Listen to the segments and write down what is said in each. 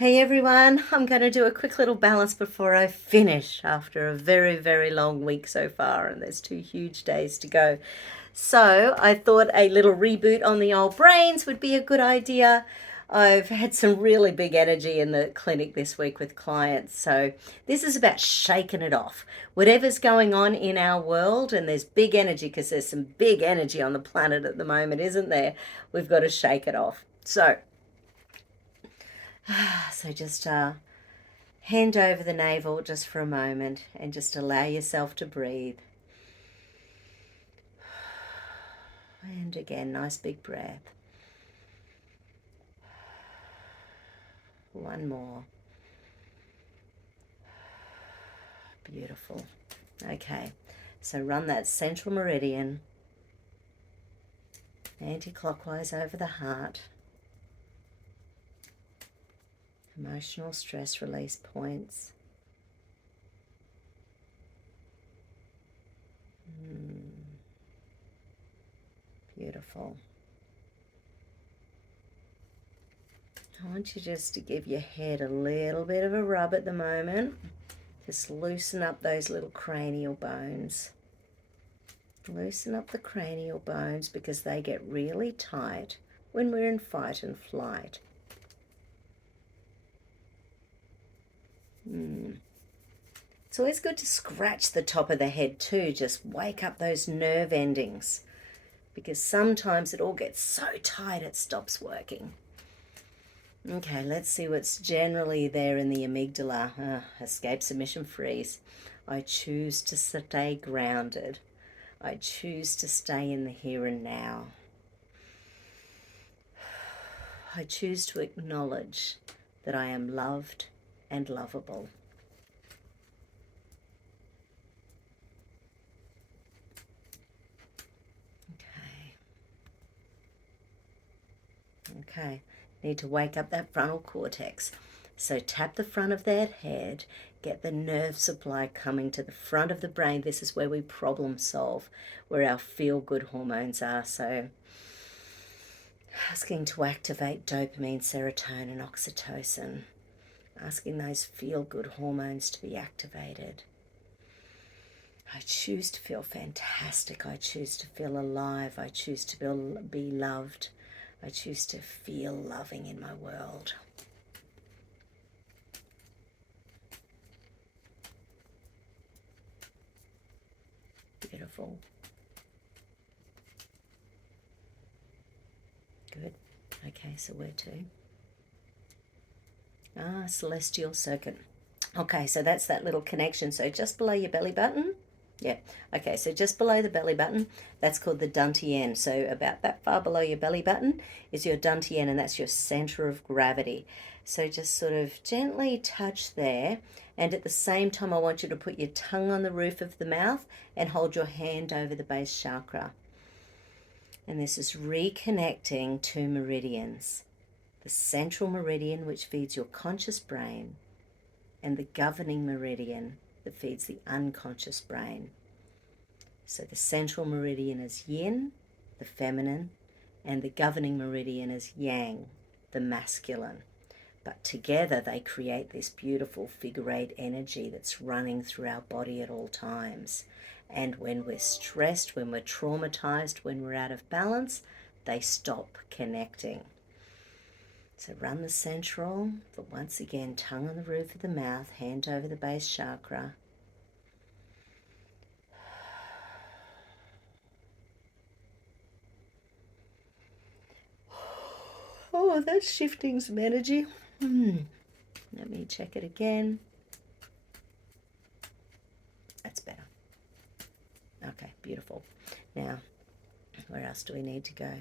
Hey everyone, I'm going to do a quick little balance before I finish after a very, very long week so far, and there's 2 huge days to go. So I thought a little reboot on the old brains would be a good idea. I've had some really big energy in the clinic this week with clients, so this is about shaking it off. Whatever's going on in our world, and there's big energy because there's some big energy on the planet at the moment, isn't there? We've got to shake it off. So just hand over the navel just for a moment and just allow yourself to breathe. And again, nice big breath. One more. Beautiful. Okay, so run that central meridian anti-clockwise over the heart. Emotional stress release points. Beautiful. I want you just to give your head a little bit of a rub at the moment. Just loosen up those little cranial bones. Loosen up the cranial bones because they get really tight when we're in fight and flight. It's always good to scratch the top of the head too, just wake up those nerve endings, because sometimes it all gets so tight it stops working. Okay, let's see what's generally there in the amygdala. Escape, submission, freeze. I choose to stay grounded. I choose to stay in the here and now. I choose to acknowledge that I am loved and lovable. Okay, need to wake up that frontal cortex. So tap the front of that head, get the nerve supply coming to the front of the brain. This is where we problem solve, where our feel-good hormones are. So asking to activate dopamine, serotonin, oxytocin, asking those feel-good hormones to be activated. I choose to feel fantastic. I choose to feel alive. I choose to be loved. I choose to feel loving in my world. Beautiful. Good. Okay, so where to? Celestial circuit. Okay, so that's that little connection. So just below your belly button. Yeah. Okay, so just below the belly button, that's called the dantian. So about that far below your belly button is your dantian, and that's your center of gravity. So just sort of gently touch there, and at the same time I want you to put your tongue on the roof of the mouth and hold your hand over the base chakra. And this is reconnecting 2 meridians. The central meridian, which feeds your conscious brain, and the governing meridian that feeds the unconscious brain. So the central meridian is yin, the feminine, and the governing meridian is yang, the masculine. But together they create this beautiful figure-8 energy that's running through our body at all times. And when we're stressed, when we're traumatized, when we're out of balance, they stop connecting. So run the central, but once again, tongue on the roof of the mouth, hand over the base chakra. Oh, that's shifting some energy. Let me check it again. That's better. Okay, beautiful. Now, where else do we need to go?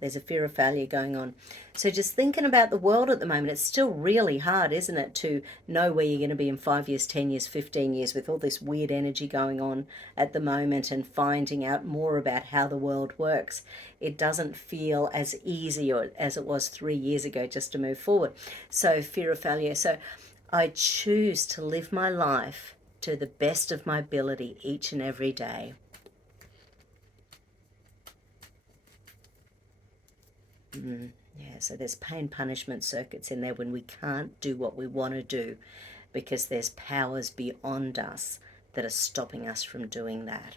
There's a fear of failure going on. So just thinking about the world at the moment, it's still really hard, isn't it, to know where you're going to be in 5 years, 10 years, 15 years with all this weird energy going on at the moment and finding out more about how the world works. It doesn't feel as easy as it was 3 years ago just to move forward. So fear of failure. So I choose to live my life to the best of my ability each and every day. Yeah, so there's pain punishment circuits in there when we can't do what we want to do because there's powers beyond us that are stopping us from doing that.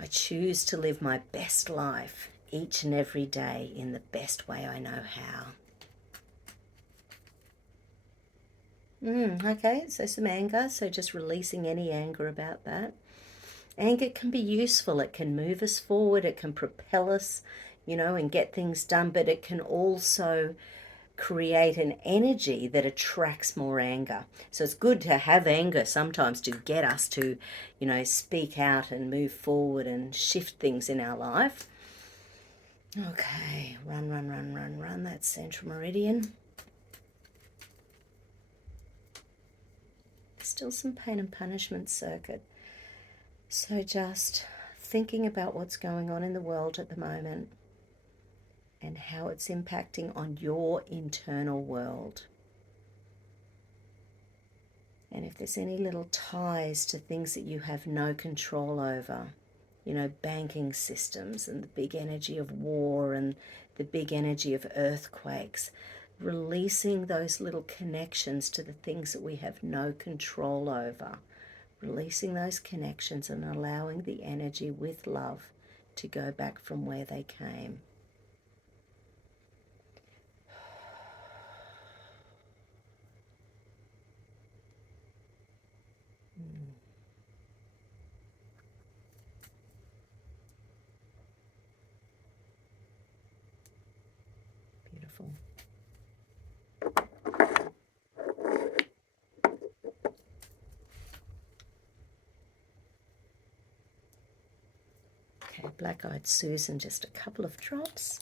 I choose to live my best life each and every day in the best way I know how. Okay, so some anger, so just releasing any anger about that. Anger can be useful. It can move us forward. It can propel us, and get things done. But it can also create an energy that attracts more anger. So it's good to have anger sometimes to get us to, speak out and move forward and shift things in our life. Okay, run, run, run, run, run. That's central meridian. Still some pain and punishment circuit. So just thinking about what's going on in the world at the moment and how it's impacting on your internal world. And if there's any little ties to things that you have no control over, banking systems and the big energy of war and the big energy of earthquakes, releasing those little connections to the things that we have no control over. Releasing those connections and allowing the energy with love to go back from where they came. Beautiful. Okay, Black-Eyed Susan, just a couple of drops.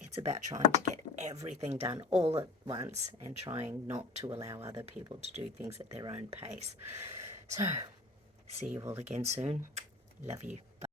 It's about trying to get everything done all at once and trying not to allow other people to do things at their own pace. So, see you all again soon. Love you. Bye.